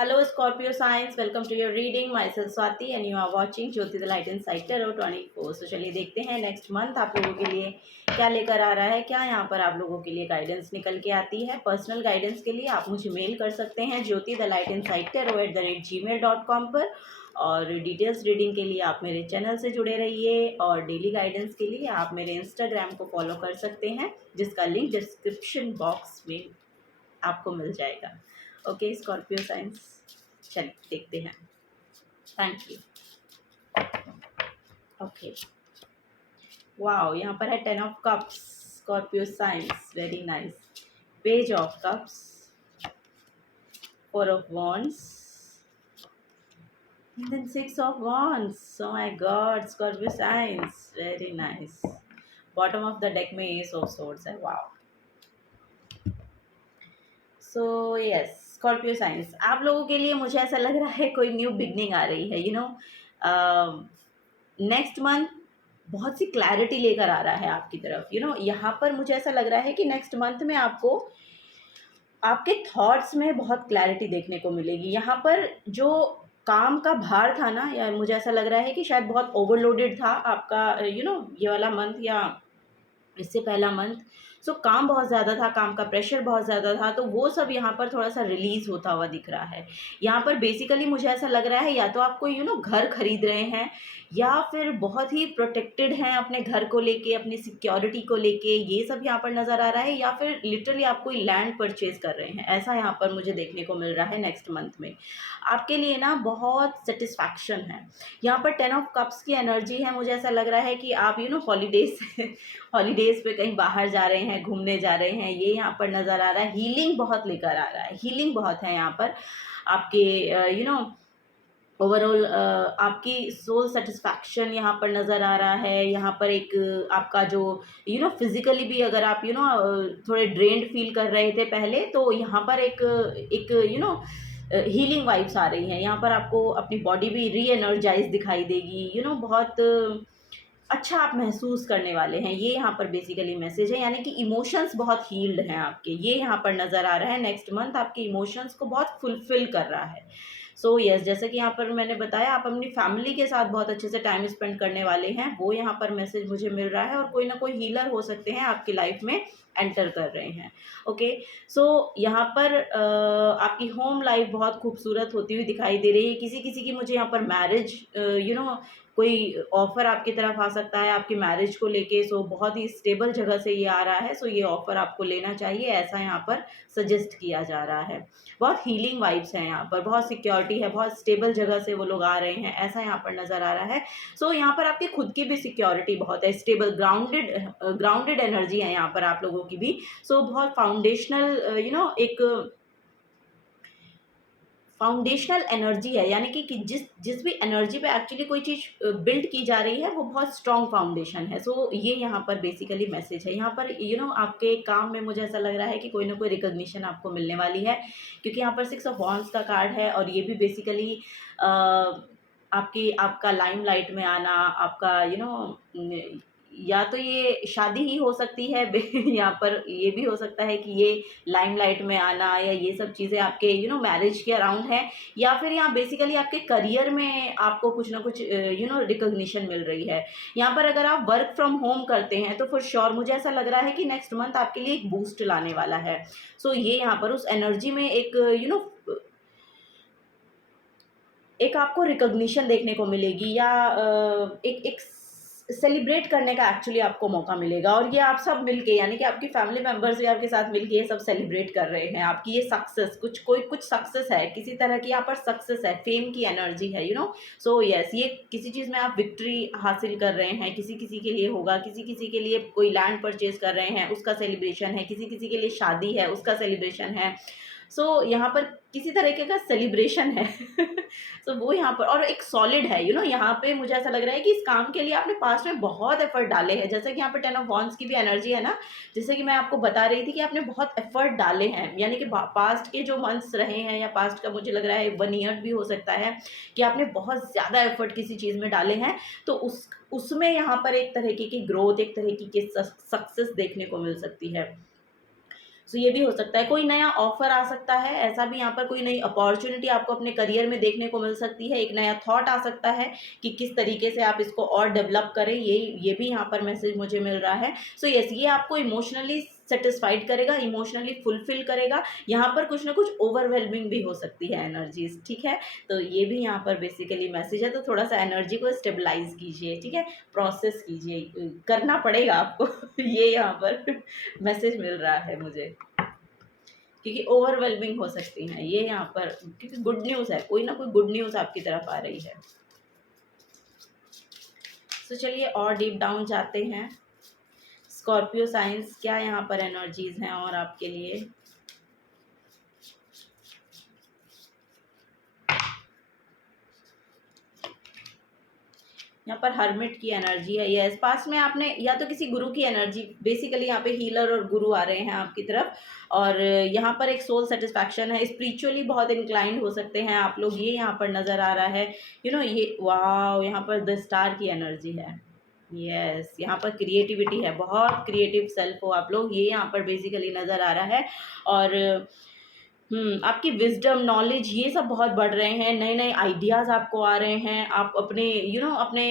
Hello Scorpio signs, welcome to your reading. Myself Swati and you are watching Jyoti the Light Inside Tarot 24. So चलिए देखते हैं next month आप लोगों के लिए क्या लेकर आ रहा है, क्या यहाँ पर आप लोगों के लिए गाइडेंस निकल के आती है। पर्सनल गाइडेंस के लिए आप मुझे मेल कर सकते हैं jyoti_the_light_inside_tarot@gmail.com पर, और डिटेल्स रीडिंग के लिए आप मेरे चैनल से जुड़े रहिए, और डेली गाइडेंस के लिए आप मेरे इंस्टाग्राम को फॉलो कर सकते हैं जिसका लिंक डिस्क्रिप्शन बॉक्स में आपको मिल जाएगा। ओके स्कॉर्पियो साइंस, चलिए देखते हैं। Thank you. ओके, वाओ, यहाँ पर है 10 of cups, Scorpio science, very nice. Page of cups, 4 of wands, and then 6 of wands. Oh my god, Scorpio signs, very nice. Bottom of the deck में ace of swords है, wow. सो yes Scorpio science, आप लोगों के लिए मुझे ऐसा लग रहा है कोई न्यू बिगनिंग आ रही है। नेक्स्ट मंथ बहुत सी क्लैरिटी लेकर आ रहा है आपकी तरफ। यहाँ पर मुझे ऐसा लग रहा है कि नेक्स्ट मंथ में आपको आपके थॉट्स में बहुत क्लैरिटी देखने को मिलेगी। यहाँ पर जो काम का भार था ना, या मुझे ऐसा लग रहा है कि शायद बहुत ओवरलोडेड था आपका ये वाला मंथ या इससे पहला मंथ। सो काम बहुत ज़्यादा था, काम का प्रेशर बहुत ज़्यादा था, तो वो सब यहाँ पर थोड़ा सा रिलीज़ होता हुआ दिख रहा है। यहाँ पर बेसिकली मुझे ऐसा लग रहा है या तो आप कोई घर खरीद रहे हैं, या फिर बहुत ही प्रोटेक्टेड हैं अपने घर को लेके, अपनी सिक्योरिटी को लेके, ये सब यहाँ पर नज़र आ रहा है। या फिर लिटरली आप कोई लैंड परचेज कर रहे हैं, ऐसा यहाँ पर मुझे देखने को मिल रहा है। नेक्स्ट मंथ में आपके लिए ना बहुत सेटिस्फैक्शन है। यहाँ पर 10 ऑफ कप्स की एनर्जी है। मुझे ऐसा लग रहा है कि आप हॉलीडेज़ पे कहीं बाहर जा रहे हैं, घूमने जा रहे हैं, ये यहाँ पर नज़र आ रहा है। हीलिंग बहुत लेकर आ रहा है, हीलिंग बहुत है यहाँ पर आपके ओवरऑल। आपकी सोल सेटिस्फैक्शन यहाँ पर नज़र आ रहा है। यहाँ पर एक आपका जो फिज़िकली भी अगर आप थोड़े ड्रेन्ड फील कर रहे थे पहले, तो यहाँ पर एक हीलिंग वाइब्स आ रही हैं। यहाँ पर आपको अपनी बॉडी भी री एनर्जाइज दिखाई देगी। बहुत अच्छा आप महसूस करने वाले हैं, ये यहाँ पर बेसिकली मैसेज है। यानी कि इमोशंस बहुत हील्ड हैं आपके, ये यहाँ पर नज़र आ रहा है। नेक्स्ट मंथ आपके इमोशंस को बहुत फुलफिल कर रहा है। सो यस, जैसे कि यहाँ पर मैंने बताया, आप अपनी फैमिली के साथ बहुत अच्छे से टाइम स्पेंड करने वाले हैं, वो यहाँ पर मैसेज मुझे मिल रहा है। और कोई ना कोई हीलर हो सकते हैं आपकी लाइफ में एंटर कर रहे हैं। ओके, सो यहाँ पर आपकी होम लाइफ बहुत खूबसूरत होती हुई दिखाई दे रही है। किसी किसी की मुझे यहाँ पर मैरिज कोई ऑफ़र आपकी तरफ आ सकता है आपकी मैरिज को लेके। सो बहुत ही स्टेबल जगह से ये आ रहा है। सो ये ऑफ़र आपको लेना चाहिए, ऐसा यहाँ पर सजेस्ट किया जा रहा है। बहुत हीलिंग वाइब्स हैं यहाँ पर, बहुत सिक्योरिटी है, बहुत स्टेबल जगह से वो लोग आ रहे हैं, ऐसा यहाँ पर नज़र आ रहा है। सो यहाँ पर आपकी खुद की भी सिक्योरिटी बहुत है, स्टेबल ग्राउंडेड एनर्जी है यहाँ पर आप लोगों की भी। सो बहुत फाउंडेशनल एक फाउंडेशनल एनर्जी है। यानी कि जिस भी एनर्जी पे एक्चुअली कोई चीज़ बिल्ड की जा रही है, वो बहुत स्ट्रॉन्ग फाउंडेशन है। सो ये यहाँ पर बेसिकली मैसेज है। यहाँ पर आपके काम में मुझे ऐसा लग रहा है कि कोई ना कोई रिकॉग्निशन आपको मिलने वाली है, क्योंकि यहाँ पर 6 ऑफ वॉन्ड्स का कार्ड है। और ये भी बेसिकली आपका लाइमलाइट में आना, आपका या तो ये शादी ही हो सकती है यहाँ पर ये भी हो सकता है कि ये लाइमलाइट में आना या ये सब चीज़ें आपके मैरिज के अराउंड है। या फिर यहाँ बेसिकली आपके करियर में आपको कुछ ना कुछ रिकॉग्निशन मिल रही है। यहाँ पर अगर आप वर्क फ्रॉम होम करते हैं तो फॉर श्योर मुझे ऐसा लग रहा है कि नेक्स्ट मंथ आपके लिए एक बूस्ट लाने वाला है। सो ये यहाँ पर उस एनर्जी में एक आपको रिकॉग्निशन देखने को मिलेगी, या एक सेलिब्रेट करने का एक्चुअली आपको मौका मिलेगा। और ये आप सब मिलके, यानी कि आपकी फैमिली मेम्बर्स भी आपके साथ मिलके ये सब सेलिब्रेट कर रहे हैं आपकी ये सक्सेस। कुछ सक्सेस है, किसी तरह की यहाँ पर सक्सेस है, फेम की एनर्जी है। सो यस, ये किसी चीज़ में आप विक्ट्री हासिल कर रहे हैं, किसी किसी के लिए होगा, किसी किसी के लिए कोई लैंड परचेज कर रहे हैं, उसका सेलिब्रेशन है, किसी किसी के लिए शादी है, उसका सेलिब्रेशन है। सो यहाँ पर किसी तरीके का सेलिब्रेशन है सो वो यहाँ पर, और एक सॉलिड है यहाँ पे मुझे ऐसा लग रहा है कि इस काम के लिए आपने पास्ट में बहुत एफर्ट डाले हैं। जैसे कि यहाँ पर 10 ऑफ वॉन्ड्स की भी एनर्जी है ना, जैसे कि मैं आपको बता रही थी कि आपने बहुत एफर्ट डाले हैं। यानी कि पास्ट के जो मंथ्स रहे हैं, या पास्ट का मुझे लग रहा है 1 ईयर भी हो सकता है, कि आपने बहुत ज़्यादा एफर्ट किसी चीज़ में डाले हैं। तो उसमें यहाँ पर एक तरीके की ग्रोथ, एक तरीके की सक्सेस देखने को मिल सकती है। सो ये भी हो सकता है, कोई नया ऑफर आ सकता है, ऐसा भी यहाँ पर कोई नई अपॉर्चुनिटी आपको अपने करियर में देखने को मिल सकती है, एक नया थॉट आ सकता है कि किस तरीके से आप इसको और डेवलप करें, ये भी यहाँ पर मैसेज मुझे मिल रहा है। सो यस, ये आपको इमोशनली सेटिस्फाइड करेगा, इमोशनली फुलफिल करेगा। यहाँ पर कुछ ना कुछ ओवरवेलमिंग भी हो सकती है एनर्जीज, ठीक है। तो ये भी यहाँ पर बेसिकली मैसेज है, तो थोड़ा सा एनर्जी को स्टेबलाइज कीजिए, ठीक है, प्रोसेस कीजिए, करना पड़ेगा आपको ये यहाँ पर मैसेज मिल रहा है मुझे, क्योंकि ओवरवेलमिंग हो सकती हैं ये यहाँ पर, क्योंकि गुड न्यूज़ है, कोई ना कोई गुड न्यूज़ आपकी तरफ आ रही है। तो चलिए और डीप डाउन जाते हैं। स्कॉर्पियो साइंस, क्या यहाँ पर एनर्जीज हैं और आपके लिए। यहाँ पर हर्मिट की एनर्जी है, यस, पास में आपने या तो किसी गुरु की एनर्जी, बेसिकली यहाँ पे हीलर और गुरु आ रहे हैं आपकी तरफ, और यहाँ पर एक सोल सेटिस्फैक्शन है, स्पिरिचुअली बहुत इंक्लाइंड हो सकते हैं आप लोग, ये यहाँ पर नज़र आ रहा है। ये वाह, यहाँ पर द स्टार की एनर्जी है, यस, यहाँ पर क्रिएटिविटी है, बहुत क्रिएटिव सेल्फ हो आप लोग, ये यहाँ पर बेसिकली नज़र आ रहा है। और आपकी विज़डम, नॉलेज, ये सब बहुत बढ़ रहे हैं, नए-नए आइडियाज़ आपको आ रहे हैं। आप अपने अपने,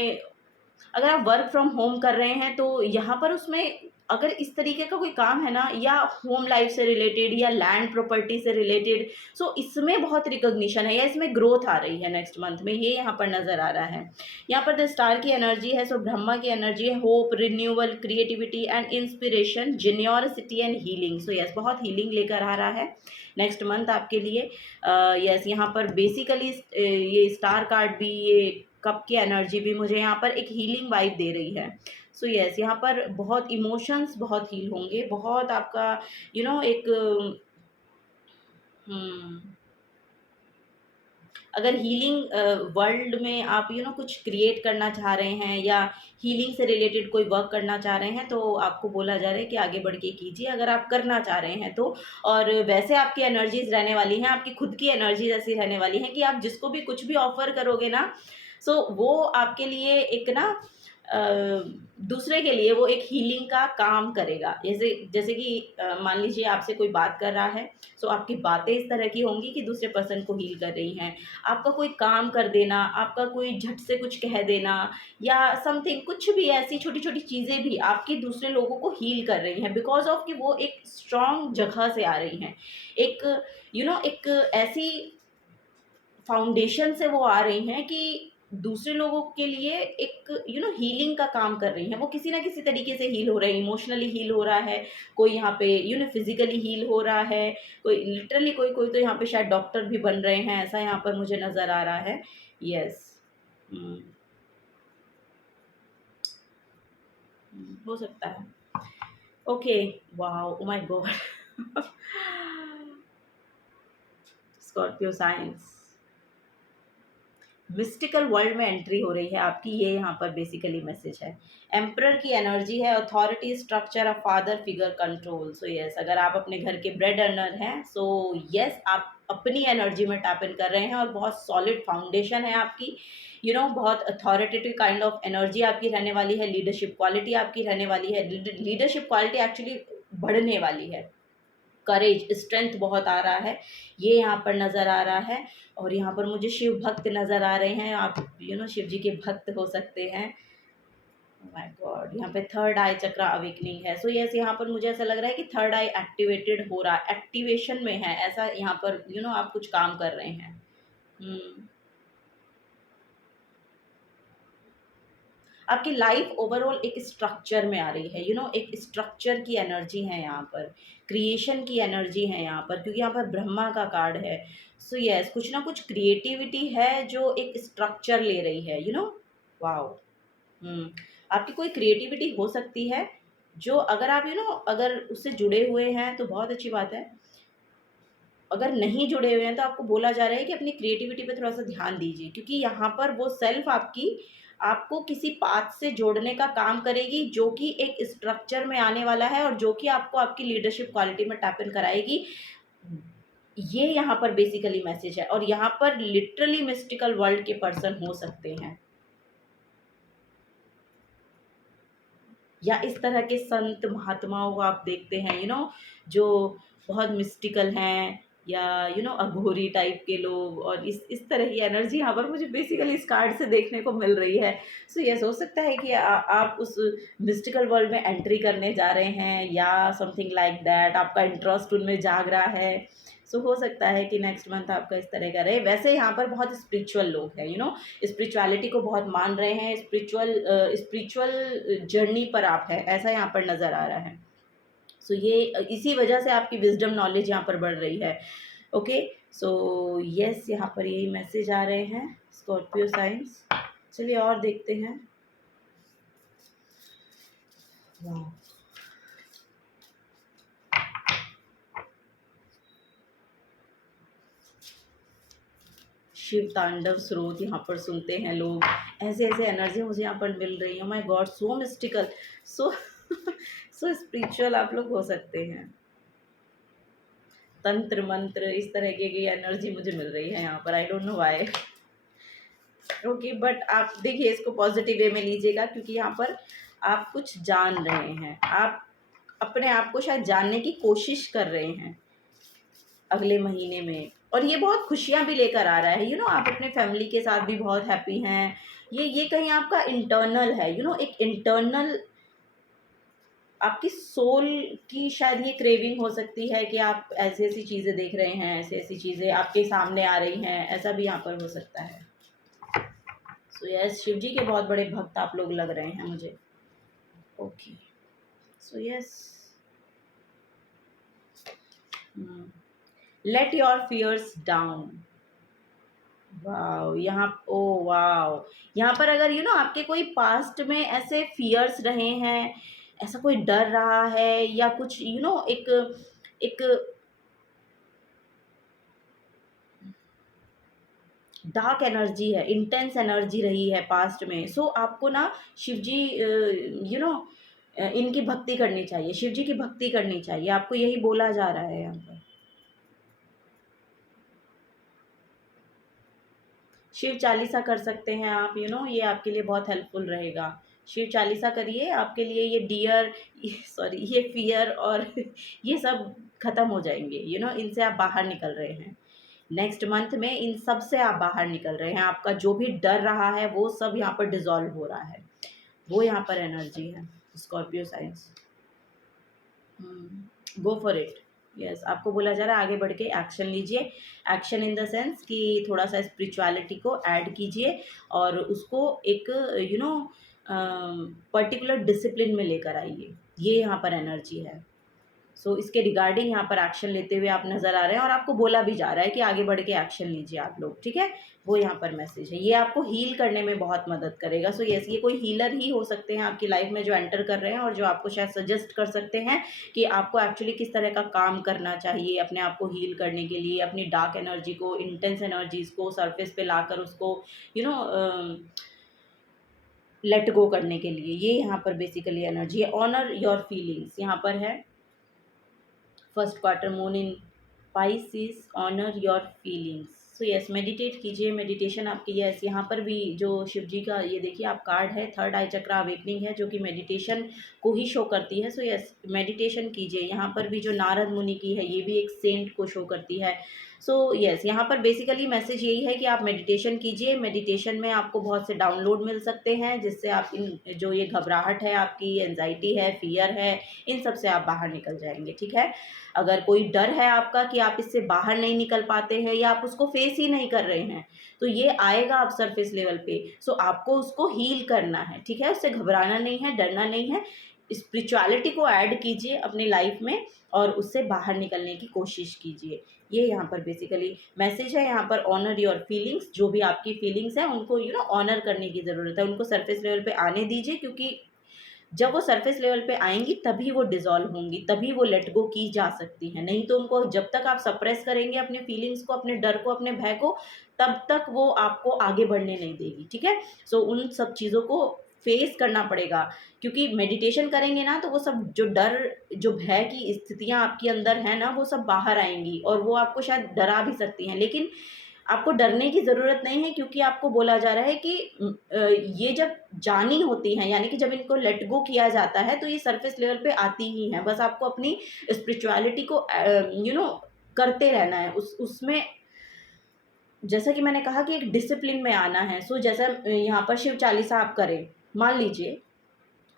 अगर आप वर्क फ्रॉम होम कर रहे हैं तो यहाँ पर उसमें अगर इस तरीके का कोई काम है ना, या होम लाइफ से रिलेटेड या लैंड प्रॉपर्टी से रिलेटेड, सो इसमें बहुत रिकॉग्निशन है या इसमें ग्रोथ आ रही है नेक्स्ट मंथ में, ये यहाँ पर नज़र आ रहा है। यहाँ पर द स्टार की एनर्जी है, सो ब्रह्मा की एनर्जी है, hope, renewal, creativity and inspiration, generosity and healing. So yes, बहुत हीलिंग लेकर आ रहा है नेक्स्ट मंथ आपके लिए। यस, यहाँ पर बेसिकली ये स्टार कार्ड भी, ये कप की एनर्जी भी मुझे यहाँ पर एक हीलिंग वाइब दे रही है। सो यस, यहाँ पर बहुत इमोशंस बहुत हील होंगे, बहुत आपका एक हम्म अगर हीलिंग वर्ल्ड में आप कुछ क्रिएट करना चाह रहे हैं या हीलिंग से रिलेटेड कोई वर्क करना चाह रहे हैं, तो आपको बोला जा रहा है कि आगे बढ़ के कीजिए, अगर आप करना चाह रहे हैं तो। और वैसे आपकी एनर्जीज रहने वाली हैं, आपकी खुद की एनर्जीज ऐसी रहने वाली हैं कि आप जिसको भी कुछ भी ऑफर करोगे ना, सो वो आपके लिए एक ना अ, दूसरे के लिए वो एक हीलिंग का काम करेगा। जैसे जैसे कि मान लीजिए आपसे कोई बात कर रहा है, सो आपकी बातें इस तरह की होंगी कि दूसरे पर्सन को हील कर रही हैं। आपका कोई काम कर देना, आपका कोई झट से कुछ कह देना, या समथिंग, कुछ भी ऐसी छोटी-छोटी चीज़ें भी आपकी दूसरे लोगों को हील कर रही हैं, बिकॉज़ ऑफ कि वो एक स्ट्रॉन्ग जगह से आ रही हैं। एक एक ऐसी फाउंडेशन से वो आ रही हैं कि दूसरे लोगों के लिए एक हीलिंग का काम कर रही हैं। वो किसी ना किसी तरीके से हील हो रहे हैं, इमोशनली हील हो रहा है, कोई यहाँ पे फिज़िकली हील हो रहा है, कोई लिटरली, कोई कोई तो यहाँ पे शायद डॉक्टर भी बन रहे हैं, ऐसा यहाँ पर मुझे नज़र आ रहा है। यस। हुँ, हो सकता है। Okay, wow! Oh my God! Scorpio signs. Mystical world में एंट्री हो रही है आपकी, ये यहाँ पर बेसिकली मैसेज है। एम्परर की एनर्जी है, authority, structure, a father figure, control. So yes, अगर आप अपने घर के ब्रेड अर्नर हैं, सो यस, आप अपनी एनर्जी में टैप इन कर रहे हैं और बहुत सॉलिड फाउंडेशन है आपकी। बहुत अथॉरिटेटिव काइंड ऑफ एनर्जी आपकी रहने वाली है, लीडरशिप क्वालिटी आपकी रहने वाली है, लीडरशिप क्वालिटी एक्चुअली बढ़ने वाली है। करेज, स्ट्रेंथ बहुत आ रहा है, ये यहाँ पर नज़र आ रहा है। और यहाँ पर मुझे शिव भक्त नज़र आ रहे हैं, आप शिव जी के भक्त हो सकते हैं। माय गॉड, यहाँ पे थर्ड आई चक्र अवेकनिंग है। सो यस, यहाँ पर मुझे ऐसा लग रहा है कि थर्ड आई एक्टिवेटेड हो रहा है, एक्टिवेशन में है, ऐसा यहाँ पर आप कुछ काम कर रहे हैं। हम्म आपकी लाइफ ओवरऑल एक स्ट्रक्चर में आ रही है, एक स्ट्रक्चर की एनर्जी है यहाँ पर, क्रिएशन की एनर्जी है यहाँ पर, क्योंकि यहाँ पर ब्रह्मा का कार्ड है। सो यस, कुछ ना कुछ क्रिएटिविटी है जो एक स्ट्रक्चर ले रही है, वाओ। आपकी कोई क्रिएटिविटी हो सकती है, जो अगर आप अगर उससे जुड़े हुए हैं तो बहुत अच्छी बात है। अगर नहीं जुड़े हुए हैं तो आपको बोला जा रहा है कि अपनी क्रिएटिविटी पे थोड़ा सा ध्यान दीजिए, क्योंकि यहाँ पर वो सेल्फ आपको किसी पाथ से जोड़ने का काम करेगी, जो कि एक स्ट्रक्चर में आने वाला है और जो कि आपको आपकी लीडरशिप क्वालिटी में टैप इन कराएगी। ये यहाँ पर बेसिकली मैसेज है, और यहाँ पर लिटरली मिस्टिकल वर्ल्ड के पर्सन हो सकते हैं, या इस तरह के संत महात्माओं को आप देखते हैं, जो बहुत मिस्टिकल हैं, या अघोरी टाइप के लोग, और इस तरह की एनर्जी यहाँ पर मुझे बेसिकली इस कार्ड से देखने को मिल रही है। सो ये हो सकता है कि आप उस मिस्टिकल वर्ल्ड में एंट्री करने जा रहे हैं, या समथिंग लाइक दैट, आपका इंटरेस्ट उनमें जाग रहा है। सो हो सकता है कि नेक्स्ट मंथ आपका इस तरह का रहे। वैसे यहाँ पर बहुत स्पिरिचुअल लोग हैं, स्पिरिचुअलिटी को बहुत मान रहे हैं, स्पिरिचुअल जर्नी पर आप है, ऐसा यहाँ पर नज़र आ रहा है। सो ये इसी वजह से आपकी विजडम नॉलेज यहाँ पर बढ़ रही है। ओके, सो यस, यहाँ पर यही मैसेज आ रहे हैं स्कॉर्पियो साइंस। चलिए और देखते हैं। वाह, शिव तांडव स्रोत यहाँ पर सुनते हैं लोग। ऐसे ऐसे एनर्जी मुझे यहाँ पर मिल रही है। My God, so mystical, so so spiritual आप लोग हो सकते हैं। तंत्र मंत्र इस तरह की एनर्जी मुझे मिल रही है यहाँ पर, I don't know why. Okay, but आप देखिए इसको पॉजिटिव वे में लीजिएगा, क्योंकि यहाँ पर आप कुछ जान रहे हैं, आप अपने आप को शायद जानने की कोशिश कर रहे हैं अगले महीने में, और ये बहुत खुशियाँ भी लेकर आ रहा है। आप अपने फैमिली के साथ भी बहुत हैप्पी हैं। ये कहीं आपका इंटरनल है, एक इंटरनल आपकी सोल की शायद ये क्रेविंग हो सकती है कि आप ऐसी ऐसी चीज़ें देख रहे हैं, ऐसी ऐसी चीज़ें आपके सामने आ रही हैं, ऐसा भी यहाँ पर हो सकता है। सो यस, शिव जी के बहुत बड़े भक्त आप लोग लग रहे हैं मुझे। Okay, so yes, let your fears down. Wow, यहाँ ओ वाओ, यहाँ पर अगर आपके कोई पास्ट में ऐसे फियर्स रहे हैं, ऐसा कोई डर रहा है, या कुछ एक एक डार्क एनर्जी है, इंटेंस एनर्जी रही है पास्ट में, सो आपको ना शिवजी इनकी भक्ति करनी चाहिए, शिव जी की भक्ति करनी चाहिए, आपको यही बोला जा रहा है यहाँ पर। शिव चालीसा कर सकते हैं आप, ये आपके लिए बहुत हेल्पफुल रहेगा। शिव चालीसा करिए, आपके लिए ये डियर सॉरी ये फियर और ये सब खत्म हो जाएंगे। इनसे आप बाहर निकल रहे हैं। नेक्स्ट मंथ में इन सब से आप बाहर निकल रहे हैं। आपका जो भी डर रहा है वो सब यहाँ पर डिज़ोल्व हो रहा है, वो यहाँ पर एनर्जी है Scorpio science. Go for it. Yes, आपको बोला जा रहा है आगे बढ़ के एक्शन लीजिए। एक्शन इन द सेंस कि थोड़ा सा स्पिरिचुअलिटी को ऐड कीजिए, और उसको एक पर्टिकुलर डिसिप्लिन में लेकर आइए। ये यहाँ पर एनर्जी है। सो इसके रिगार्डिंग यहाँ पर एक्शन लेते हुए आप नज़र आ रहे हैं, और आपको बोला भी जा रहा है कि आगे बढ़ के एक्शन लीजिए आप लोग, ठीक है। वो यहाँ पर मैसेज है, ये आपको हील करने में बहुत मदद करेगा। सो यस, ये कोई हीलर ही हो सकते हैं आपकी लाइफ में जो एंटर कर रहे हैं, और जो आपको शायद सजेस्ट कर सकते हैं कि आपको एक्चुअली किस तरह का काम करना चाहिए अपने आप को हील करने के लिए, अपनी डार्क एनर्जी को, इंटेंस एनर्जीज को सरफेस पे लाकर उसको लेट गो करने के लिए। ये यहाँ पर बेसिकली एनर्जी है। ऑनर योर फीलिंग्स यहाँ पर है। First quarter moon in Pisces, honour your feelings. So yes, meditate कीजिए। मेडिटेशन आपकी यस, यहाँ पर भी जो शिव जी का ये देखिए आप कार्ड है, थर्ड आई चक्र अवेकनिंग है, जो कि मेडिटेशन को ही शो करती है। सो यस, मेडिटेशन कीजिए। यहाँ पर भी जो नारद मुनि की है, ये भी एक सेंट को शो करती है। सो यस, यहाँ पर बेसिकली मैसेज यही है कि आप मेडिटेशन कीजिए। मेडिटेशन में आपको बहुत से डाउनलोड मिल सकते हैं, जिससे आप इन जो ये घबराहट है, आपकी एंजाइटी है, फियर है, इन सब से आप बाहर निकल जाएंगे, ठीक है। अगर कोई डर है आपका कि आप इससे बाहर नहीं निकल पाते हैं, या आप उसको फेस ही नहीं कर रहे हैं, तो ये आएगा आप सरफेस लेवल पे। सो आपको उसको हील करना है, ठीक है। उससे घबराना नहीं है, डरना नहीं है। स्पिरिचुअलिटी को ऐड कीजिए अपनी लाइफ में, और उससे बाहर निकलने की कोशिश कीजिए। ये यहाँ पर बेसिकली मैसेज है। यहाँ पर ऑनर योर फीलिंग्स, जो भी आपकी फीलिंग्स हैं उनको ऑनर करने की ज़रूरत है, उनको सरफेस लेवल पे आने दीजिए, क्योंकि जब वो सरफेस लेवल पे आएंगी तभी वो डिज़ोल्व होंगी, तभी वो लेट गो की जा सकती हैं। नहीं तो उनको जब तक आप सप्रेस करेंगे अपने फीलिंग्स को, अपने डर को, अपने भय को, तब तक वो आपको आगे बढ़ने नहीं देगी, ठीक है। सो उन सब चीज़ों को फेस करना पड़ेगा, क्योंकि मेडिटेशन करेंगे ना तो वो सब जो डर, जो भय की स्थितियाँ आपके अंदर हैं ना, वो सब बाहर आएंगी, और वो आपको शायद डरा भी सकती हैं। लेकिन आपको डरने की ज़रूरत नहीं है, क्योंकि आपको बोला जा रहा है कि ये जब जानी होती हैं, यानी कि जब इनको लेट गो किया जाता है तो ये सरफेस लेवल पे आती ही हैं। बस आपको अपनी स्पिरिचुअलिटी को करते रहना है। उसमें जैसा कि मैंने कहा कि एक डिसिप्लिन में आना है। सो जैसा यहाँ पर शिव चालीसा आप करें, मान लीजिए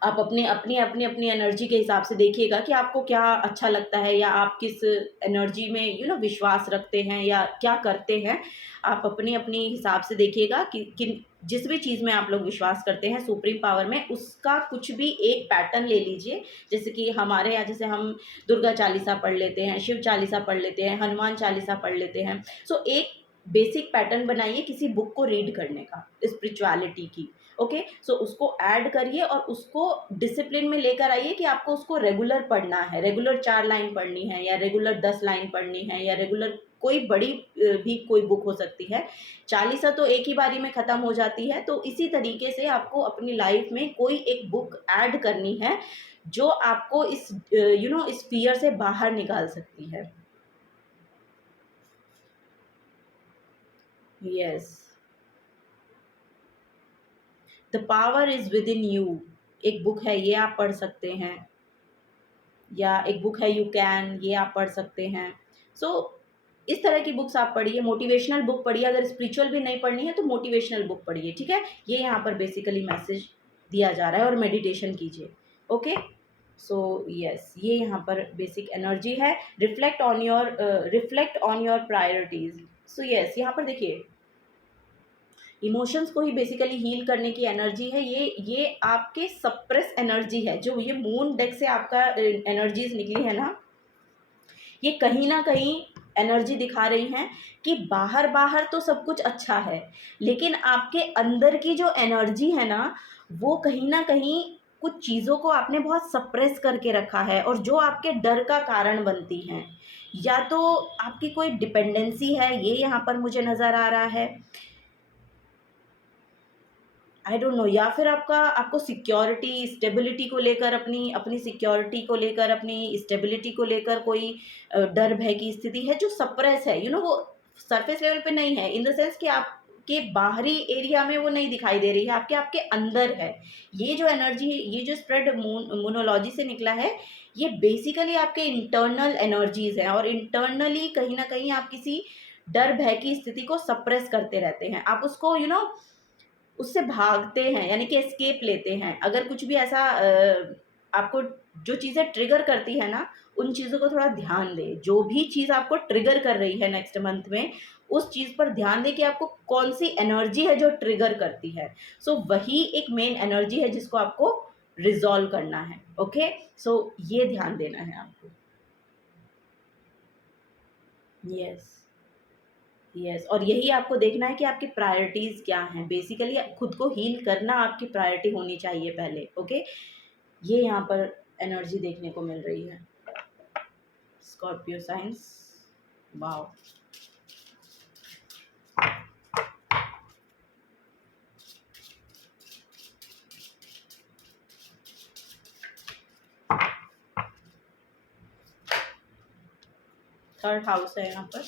आप अपनी अपनी अपनी अपनी एनर्जी के हिसाब से देखिएगा कि आपको क्या अच्छा लगता है, या आप किस एनर्जी में विश्वास रखते हैं या क्या करते हैं। आप अपनी अपनी हिसाब से देखिएगा कि जिस भी चीज़ में आप लोग विश्वास करते हैं सुप्रीम पावर में, उसका कुछ भी एक पैटर्न ले लीजिए। जैसे कि हमारे यहाँ जैसे हम दुर्गा चालीसा पढ़ लेते हैं, शिव चालीसा पढ़ लेते हैं, हनुमान चालीसा पढ़ लेते हैं। सो एक बेसिक पैटर्न बनाइए किसी बुक को रीड करने का, स्पिरिचुअलिटी की। ओके, सो उसको ऐड करिए और उसको डिसिप्लिन में लेकर आइए कि आपको उसको रेगुलर पढ़ना है, रेगुलर 4 लाइन पढ़नी है, या रेगुलर 10 लाइन पढ़नी है, या रेगुलर कोई बड़ी भी कोई बुक हो सकती है। चालीसा तो एक ही बारी में ख़त्म हो जाती है, तो इसी तरीके से आपको अपनी लाइफ में कोई एक बुक ऐड करनी है जो आपको इस इस फ़ियर से बाहर निकाल सकती है। Yes, the power is with in you, एक बुक है, ये आप पढ़ सकते हैं। या एक बुक है यू कैन, ये आप पढ़ सकते हैं। सो इस तरह की बुक्स आप पढ़िए, मोटिवेशनल बुक पढ़िए। अगर स्पिरिचुअल भी नहीं पढ़नी है तो मोटिवेशनल बुक पढ़िए, ठीक है। ये यहाँ पर बेसिकली मैसेज दिया जा रहा है, और मेडिटेशन कीजिए। ओके, सो यस, ये यहाँ पर बेसिक एनर्जी है। Reflect on your priorities. So yes, यहाँ पर देखिए इमोशंस को ही बेसिकली हील करने की एनर्जी है। ये आपके सप्रेस एनर्जी है, जो ये मून डेक से आपका एनर्जीज निकली है ना, ये कहीं ना कहीं एनर्जी दिखा रही हैं कि बाहर बाहर तो सब कुछ अच्छा है, लेकिन आपके अंदर की जो एनर्जी है ना, वो कहीं ना कहीं कुछ चीज़ों को आपने बहुत सप्रेस करके रखा है, और जो आपके डर का कारण बनती हैं। या तो आपकी कोई डिपेंडेंसी है, ये यहाँ पर मुझे नज़र आ रहा है, आई डोंट नो। या फिर आपको सिक्योरिटी स्टेबिलिटी को लेकर, अपनी अपनी सिक्योरिटी को लेकर, अपनी स्टेबिलिटी को लेकर कोई डर भय की स्थिति है जो सप्रेस है। वो सरफेस लेवल पे नहीं है, इन द सेंस कि आपके बाहरी एरिया में वो नहीं दिखाई दे रही है, आपके आपके अंदर है। ये जो एनर्जी, ये जो स्प्रेड मोनोलॉजी से निकला है, ये बेसिकली आपके इंटरनल एनर्जीज हैं, और इंटरनली कहीं ना कहीं आप किसी डर भय की स्थिति को सप्रेस करते रहते हैं। आप उसको उससे भागते हैं, यानी कि एस्केप लेते हैं। अगर कुछ भी ऐसा आपको जो चीज़ें ट्रिगर करती है ना, उन चीज़ों को थोड़ा ध्यान दें। जो भी चीज़ आपको ट्रिगर कर रही है नेक्स्ट मंथ में, उस चीज़ पर ध्यान दें कि आपको कौन सी एनर्जी है जो ट्रिगर करती है। सो वही एक मेन एनर्जी है जिसको आपको रिजॉल्व करना है। ओके, सो ये ध्यान देना है आपको। यस, यस, और यही आपको देखना है कि आपकी प्रायोरिटीज़ क्या हैं। बेसिकली खुद को हील करना आपकी प्रायोरिटी होनी चाहिए पहले। ओके, ये यहाँ पर एनर्जी देखने को मिल रही है। Scorpio science, wow, third house है यहाँ पर।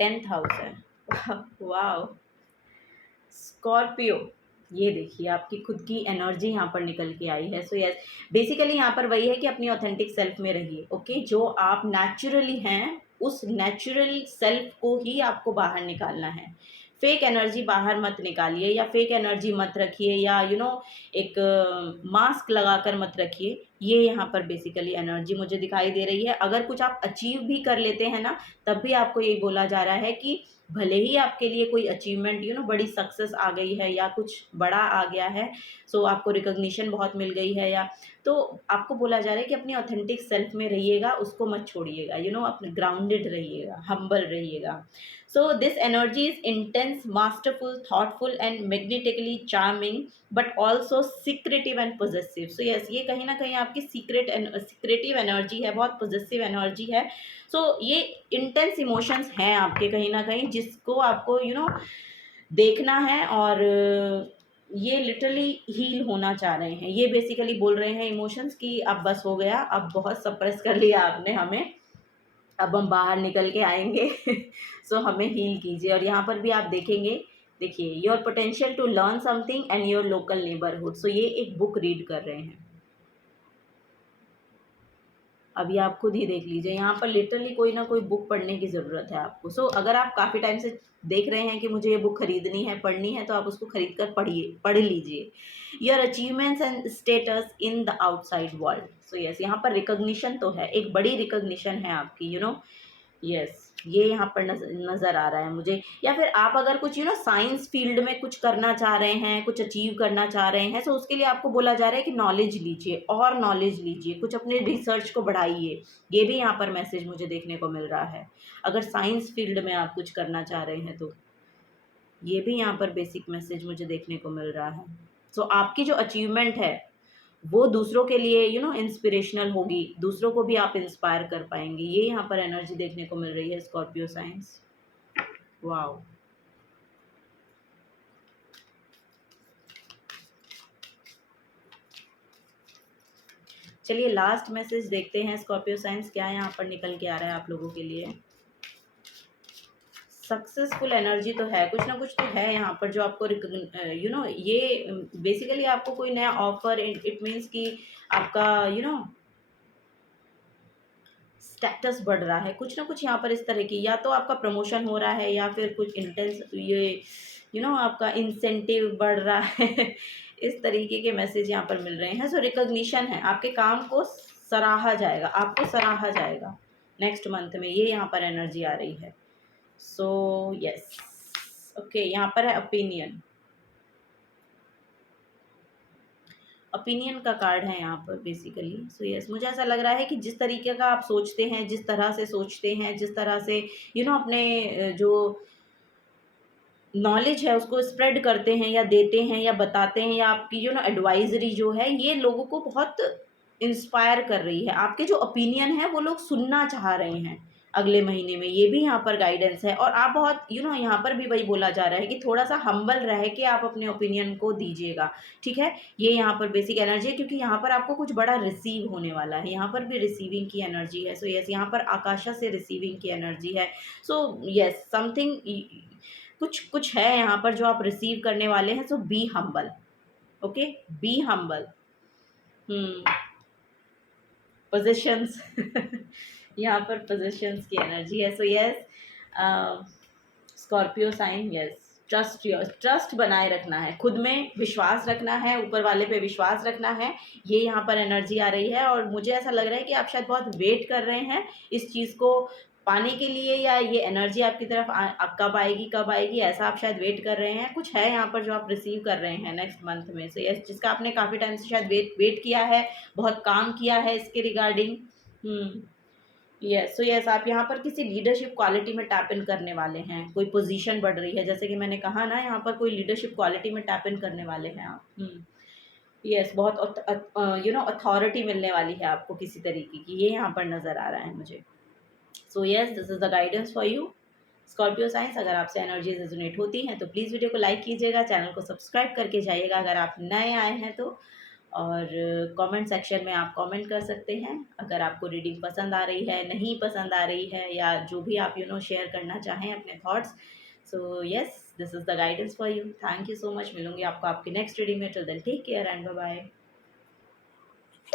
10th हाउस है। वाओ, स्कॉर्पियो, ये देखिए आपकी खुद की एनर्जी यहाँ पर निकल के आई है। सो यस, बेसिकली यहाँ पर वही है कि अपनी ऑथेंटिक सेल्फ में रहिए। ओके, जो आप नेचुरली हैं, उस नेचुरल सेल्फ को ही आपको बाहर निकालना है। फेक एनर्जी बाहर मत निकालिए, या फेक एनर्जी मत रखिए, या एक मास्क लगाकर मत रखिए। ये यहाँ पर बेसिकली एनर्जी मुझे दिखाई दे रही है। अगर कुछ आप अचीव भी कर लेते हैं ना, तब भी आपको यही बोला जा रहा है कि भले ही आपके लिए कोई अचीवमेंट बड़ी सक्सेस आ गई है, या कुछ बड़ा आ गया है, सो आपको रिकॉग्निशन बहुत मिल गई है, या तो आपको बोला जा रहा है कि अपनी ऑथेंटिक सेल्फ में रहिएगा, उसको मत छोड़िएगा। अपने ग्राउंडेड रहिएगा, हम्बल रहिएगा। So this energy is intense, masterful, thoughtful and magnetically charming, but also secretive and positive. So yes, ये कहीं ना कहीं आपकी सीक्रेटिव एनर्जी है, बहुत पॉजिटिव एनर्जी है। सो ये इंटेंस इमोशंस हैं आपके कहीं ना कहीं, जिसको आपको देखना है, और ये लिटरली हील होना चाह रहे हैं। ये बेसिकली बोल रहे हैं इमोशंस की अब बस हो गया, अब बहुत सप्रेस कर लिया आपने हमें, अब हम बाहर निकल के आएंगे। सो हमें हील कीजिए। और यहाँ पर भी आप देखेंगे, देखिए, your potential to learn something and your local neighbourhood. So ये एक बुक रीड कर रहे हैं, अभी आप खुद ही देख लीजिए। यहाँ पर लिटरली कोई ना कोई बुक पढ़ने की ज़रूरत है आपको। सो अगर आप काफ़ी टाइम से देख रहे हैं कि मुझे ये बुक खरीदनी है, पढ़नी है, तो आप उसको खरीद कर पढ़ लीजिए। Your achievements and status in the outside world. So yes, यहाँ पर रिकॉग्निशन तो है, एक बड़ी रिकॉग्निशन है आपकी, यस, ये यहाँ पर नज़र आ रहा है मुझे। या फिर आप अगर कुछ साइंस फील्ड में कुछ करना चाह रहे हैं, कुछ अचीव करना चाह रहे हैं, तो उसके लिए आपको बोला जा रहा है कि नॉलेज लीजिए और नॉलेज लीजिए, कुछ अपने रिसर्च को बढ़ाइए। ये भी यहाँ पर मैसेज मुझे देखने को मिल रहा है। अगर साइंस फील्ड में आप कुछ करना चाह रहे हैं तो ये भी यहाँ पर बेसिक मैसेज मुझे देखने को मिल रहा है। सो आपकी जो अचीवमेंट है वो दूसरों के लिए इंस्पिरेशनल होगी, दूसरों को भी आप इंस्पायर कर पाएंगे। ये यहाँ पर एनर्जी देखने को मिल रही है स्कॉर्पियो साइंस। वाओ। चलिए लास्ट मैसेज देखते हैं स्कॉर्पियो साइंस, क्या यहाँ पर निकल के आ रहा है आप लोगों के लिए। सक्सेसफुल एनर्जी तो है, कुछ ना कुछ तो है यहाँ पर जो आपको ये बेसिकली आपको कोई नया ऑफर, इट मीन्स कि आपका स्टेटस बढ़ रहा है, कुछ ना कुछ यहाँ पर इस तरह की, या तो आपका प्रमोशन हो रहा है या फिर कुछ इंटेंस ये आपका इंसेंटिव बढ़ रहा है। इस तरीके के मैसेज यहाँ पर मिल रहे हैं। सो रिकॉग्निशन है, आपके काम को सराहा जाएगा, आपको सराहा जाएगा नेक्स्ट मंथ में, ये यहाँ पर एनर्जी आ रही है। सो यस, ओके, यहाँ पर है ओपिनियन। ओपिनियन का कार्ड है यहाँ पर बेसिकली। सो यस, मुझे ऐसा लग रहा है कि जिस तरीके का आप सोचते हैं, जिस तरह से सोचते हैं, जिस तरह से अपने जो नॉलेज है उसको स्प्रेड करते हैं या देते हैं या बताते हैं, या आपकी एडवाइजरी जो है ये लोगों को बहुत इंस्पायर कर रही है। आपके जो ओपिनियन है वो लोग सुनना चाह रहे हैं अगले महीने में, ये भी यहाँ पर गाइडेंस है। और आप बहुत यहाँ पर भी वही बोला जा रहा है कि थोड़ा सा हम्बल रह के आप अपने ओपिनियन को दीजिएगा, ठीक है। ये यहाँ पर बेसिक एनर्जी है, क्योंकि यहाँ पर आपको कुछ बड़ा रिसीव होने वाला है। यहाँ पर भी रिसीविंग की एनर्जी है। सो यस, यहाँ पर आकाशा से रिसीविंग की एनर्जी है। सो यस, समथिंग कुछ कुछ है यहाँ पर जो आप रिसीव करने वाले हैं। So be humble, okay, be humble. Positions. यहाँ पर पोजीशंस की एनर्जी है। So yes, Scorpio sign, yes, trust बनाए रखना है, खुद में विश्वास रखना है, ऊपर वाले पे विश्वास रखना है। ये यहाँ पर एनर्जी आ रही है। और मुझे ऐसा लग रहा है कि आप शायद बहुत वेट कर रहे हैं इस चीज़ को पाने के लिए, या ये एनर्जी आपकी तरफ कब आएगी, ऐसा आप शायद वेट कर रहे हैं। कुछ है यहाँ पर जो आप रिसीव कर रहे हैं नेक्स्ट मंथ में से, यस, जिसका आपने काफ़ी टाइम से शायद वेट किया है, बहुत काम किया है इसके रिगार्डिंग। यस, सो यस, आप यहाँ पर किसी लीडरशिप क्वालिटी में टैप इन करने वाले हैं, कोई पोजीशन बढ़ रही है, जैसे कि मैंने कहा ना, यहाँ पर कोई लीडरशिप क्वालिटी में टैप इन करने वाले हैं आप। यस, बहुत अथॉरिटी मिलने वाली है आपको किसी तरीके की, ये यहाँ पर नज़र आ रहा है मुझे। सो yes, this is the guidance for you Scorpio science. अगर आपसे एनर्जी रेजोनेट होती हैं तो प्लीज़ वीडियो को लाइक कीजिएगा, चैनल को सब्सक्राइब करके जाइएगा अगर आप नए आए हैं तो। और कमेंट सेक्शन में आप कमेंट कर सकते हैं अगर आपको रीडिंग पसंद आ रही है, नहीं पसंद आ रही है, या जो भी आप शेयर करना चाहें अपने thoughts. So yes, this is the guidance for you. Thank you so much. मिलूंगी आपको आपकी नेक्स्ट रीडिंग में। Till then take care and bye bye.